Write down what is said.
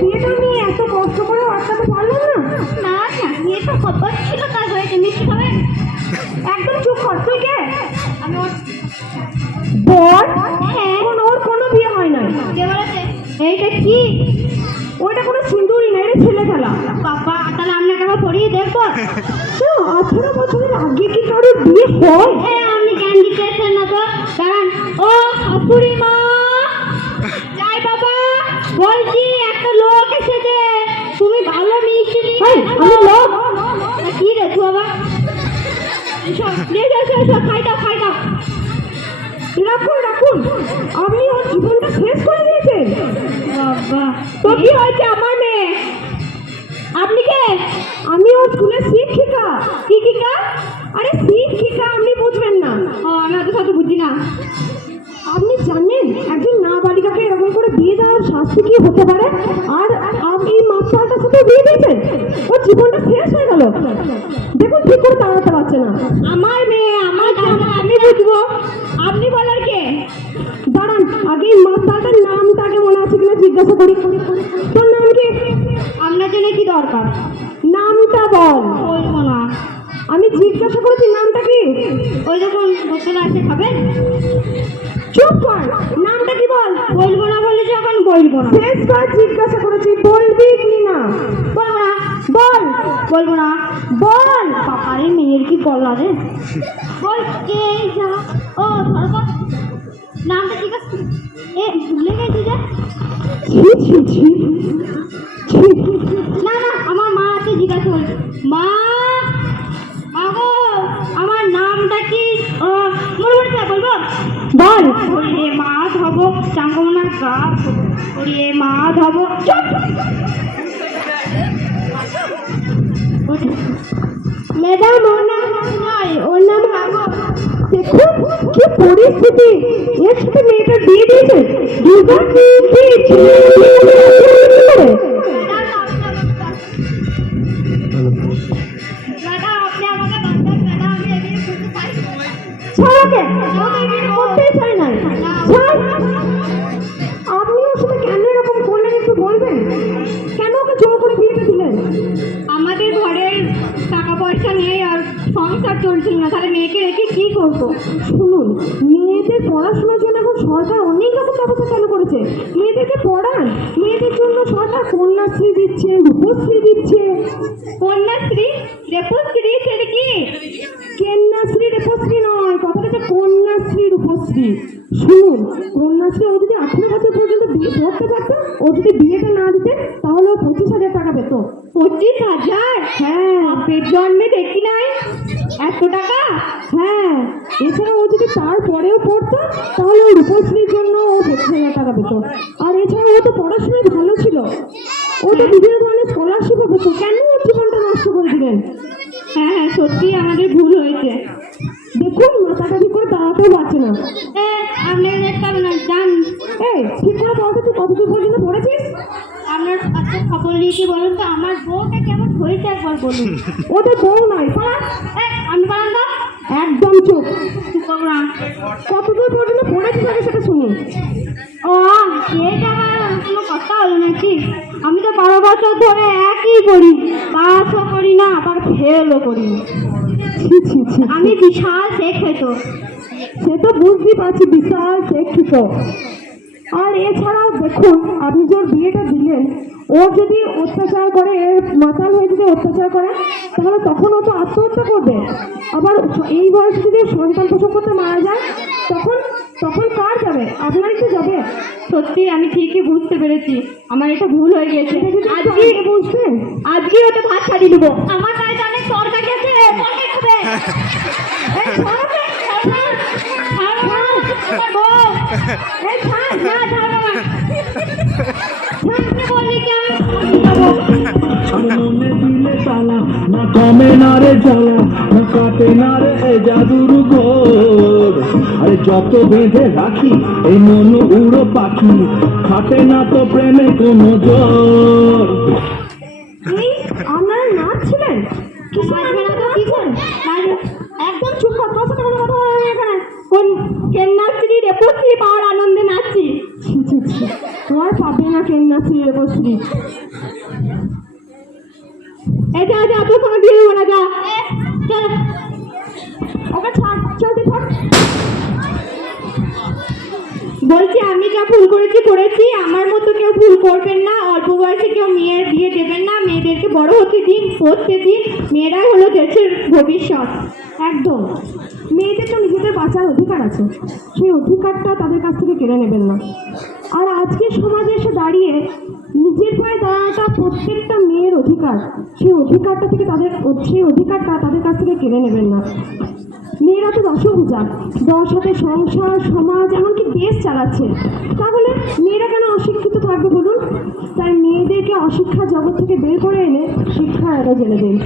বিয়েটা নিয়ে এত কষ্ট করে আটকাতে পারলাম না। না না বিয়েটা হবার ছিল তাই হয়েছে, মিষ্টি খাবেন? একদম চুপ কর, তুই কে? আমি ওর বল। হ্যাঁ। ওর কোনো বিয়ে হয় না। কে বলেছে? এইটা কি? ওইটা কোনো সিঁদুরই না, এটা ছেলে খেলা। বাবা তাহলে আপনাকে আবার পড়িয়ে দেখবো। 18 বছরের আগে কি কারোর বিয়ে হয়? হ্যাঁ আপনি জ্ঞান দিতেছেন না তো, দাঁড়ান। ও শাশুড়ি মা, যাই বাবা, বলছি একটা লোক এসেছে, তুমি ভালো মিষ্টি নিয়ে এই, আমি লোক? কি রে তুই বাবা? খাই দাও খাই দাও। রাখুন রাখুন, আপনি ওর জীবনটা শেষ করে দিয়েছেন। বাবা তো কি হয়েছে আমার মেয়ে? আপনি কে? আমি ওর স্কুলের শিক্ষিকা। শিক্ষিকা? আরে শিক্ষিকা, আপনি বুঝবেন না। আমি অত শত বুঝি না। আপনি জানেন একজন নাবালিকাকে এরকম করে বিয়ে দেওয়ার শাস্তি কি হতে পারে? আর আপনি মাস্টারটার সাথে বিয়ে দিয়েছেন, ওর জীবনটা শেষ হয়ে গেল। দেখুন ঠিক করে দাঁড়াতে পারছে না। আমার মেয়ে, আমার দাদা, আমি বুঝবো। আপনি বলার কে? দাঁড়ান, আগে এই মাস্টারটার নামটা আগে মনে আছে কিনা জিজ্ঞাসা করি। তোর নাম কি? আপনার জন্য কি দরকার? নামটা বল। বলবো না। আমি জিজ্ঞাসা করেছি নামটা কি? ওই দেখুন বোতলে আছে, খাবেন? চুপ কর, নামটা কি বল। বলবো না বলে যখন বলবো না। শেষবার জিজ্ঞাসা করেছি, বলবি কি না? বলবো না। বল। বলবো না। বল। বাবারে মেয়ের কি গলা রে। বল কে যা। ও ধরবা নামটা ঠিক আছে। এ ভুলে গেছি যে। ছি ছি ছি ছি। না না আমার মা আছে, জিজ্ঞাসা করি। মা, মা গো, আমার নামটা কি? মনে পড়ছে, বলবো? বল। ওরে মাছ হব চাঙ্গমনার গাছ, ওরে মাছ হব। ম্যাডাম, ওর নাম নয়, ওর নাম হাগো। দেখুন কি পরিস্থিতি, এর সাথে মেয়েটা বিয়ে দিয়েছে। দুর্গা কি ছেলে ম্যাডাম আপনি আমাকে বাঁচান ম্যাডাম, আমি এগিয়ে করতে পারি। ছাড়াকে করতেই চাই নাই। আপনি ওর সাথে কেন এরকম করলেন একটু বলবেন? কেন ওকে জোর করে বিয়েটা দিলেন? আমাদের ঘরের টাকা পয়সা নেই আর সংসার চলছিল না, তাহলে মেয়েকে রেখে কি করবো? শুনুন, মেয়েদের পড়াশোনার জন্য এখন সরকার অনেক রকম ব্যবস্থা চালু করেছে। মেয়েদেরকে পড়ান, মেয়েদের জন্য সরকার কন্যাশ্রী দিচ্ছে, রূপশ্রী দিচ্ছে। কন্যাশ্রী, রেপশ্রী, সেটা কি? কন্যাশ্রী রেপশ্রী নয়, কথাটা হচ্ছে কন্যাশ্রী রূপশ্রী। শুনুন, কন্যাশ্রী ও যদি 18 বছর পর্যন্ত বিয়ে পড়তে পারতো, ও যদি বিয়েটা না দিতে, তাহলে ও 25,000 টাকা পেত। 25,000? হ্যাঁ। বাপের জন্মে দেখি নাই এত টাকা। হ্যাঁ, এছাড়া ও যদি তারপরেও পড়তো, তাহলে ও রূপশ্রীর জন্য ও 25,000 টাকা পেত। আর এছাড়া ও তো পড়াশোনায় ভালো ছিল, ও তো বিভিন্ন ধরনের স্কলারশিপও পেত। কেন ওর জীবনটা নষ্ট করে দিলেন? হ্যাঁ হ্যাঁ সত্যি আমাদের ভুল হয়েছে। দেখুন, মাথাকাঠি করে দাঁড়াতেও পারছে না। আপনার একটা জান, এই ঠিক করে বলতো, তুই কতদূর পর্যন্ত পড়েছিস? আপনার একটা খবর নিয়ে কি বলুন তো, আমার বউটা কেমন হয়েছে একবার বলুন। ওদের বউ নয়, পালা। আমি পালান তো। একদম চুপ। কি করবো না? কতদূর পর্যন্ত পড়েছিস আগে সেটা শুনি। ও এটা আমার কোনো কথা হলো নাকি? আমি তো 12 বছর ধরে একই করি, পাসও করি না আবার ফেলও করি না। ছি ছি ছি। আমি বিশাল শেখ হয়তো। সে তো বুঝতেই পারছি, বিশাল শিক্ষিত। আর এছাড়াও দেখুন, আপনি যে ওর বিয়েটা দিলেন, ও যদি অত্যাচার করে, মাতাল হয়ে যদি অত্যাচার করে, তাহলে তখন ও তো আত্মহত্যা করবে। আবার এই বয়সে যদি সন্তান প্রসব করতে মারা যায়, তখন তখন কার যাবে? আপনারই তো যাবে। সত্যি আমি ঠিকই বুঝতে পেরেছি, আমার এটা ভুল হয়ে গেছে। আজকে বুঝবেন, আজকে ওকে ভাত ছাড়িয়ে দেবো। আমার গায়ে অনেক তরকারি আছে, তরকারি খাবে। এই ছাড়বে, ছাড়বে, ছাড়বে, আমার বউ। এই ছাড়, না ছাড়বে না। ছাড়তে বললে কি আমি খাবো? মনে দিলে তালা, না কমে না রে জ্বালা, না কাটে না রে এ জাদুর ঘোর। আরে যত বেঁধে রাখি এই মন উড়ো পাখি, খাটে না তো প্রেমে কোনো জোর। এই আপনারা নাচছিলেন? কিছু নাচবে না তো কি করেন? একদম চুপ কর, তোর সাথে কোনো কথা বলা যাবে না এখানে। কোন কন্যাশ্রী রেপশ্রী পাওয়ার আনন্দে নাচছি। তোমার পাবে না কন্যাশ্রী রূপশ্রী। এই যা যা, তোর কোনো বিয়ে হবে না, যা চল। ওকে ছাড়, চলতে থাক। বলছি আমি যা ভুল করেছি করেছি, আমার মতো কেউ ভুল করবেন না। অল্প বয়সে কেউ মেয়ের বিয়ে দেবেন না, মেয়েদেরকে বড় হতে দিন, পড়তে দিন। মেয়েরাই হলো দেশের ভবিষ্যৎ। একদম, মেয়েদের তো নিজেদের বাঁচার অধিকার আছে, সেই অধিকারটা তাদের কাছ থেকে কেড়ে নেবেন না। আর আজকে সমাজে এসে দাঁড়িয়ে নিজের পায়ে দাঁড়ানোটা প্রত্যেকটা মেয়ের অধিকার, সেই অধিকারটা তাদের কাছ থেকে কেড়ে নেবেন না। মেয়েরা তো দশভুজা, 10 হাতে সংসার, সমাজ, এমনকি দেশ চালাচ্ছে। তাহলে মেয়েরা কেন অশিক্ষিত থাকবে বলুন? তাই মেয়েদেরকে অশিক্ষা জগৎ থেকে বের করে এনে শিক্ষার আলো জ্বেলে দিন।